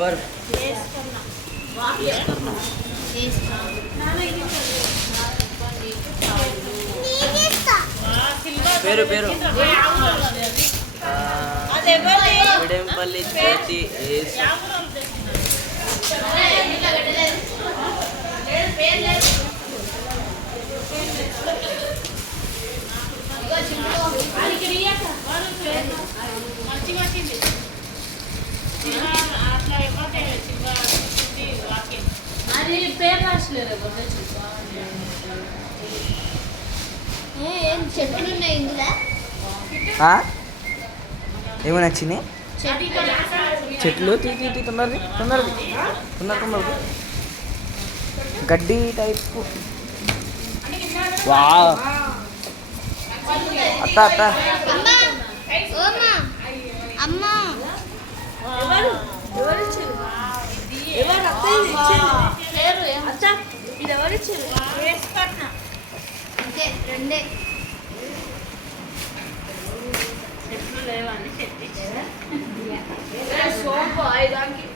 ఎవరు పేరు పేరు విడేంపల్లి జ్యోతి పేరు రాసలేరు చెట్లు ఉన్నాయి ఇందులో ఏమో నచ్చినాయి చెట్లు తీ తొందరది తొందరది తొందరది గడ్డి టైప్ వా అత్త అత్త అమ్మా రెండే చెట్లు లేవని సోపు 5 దానికి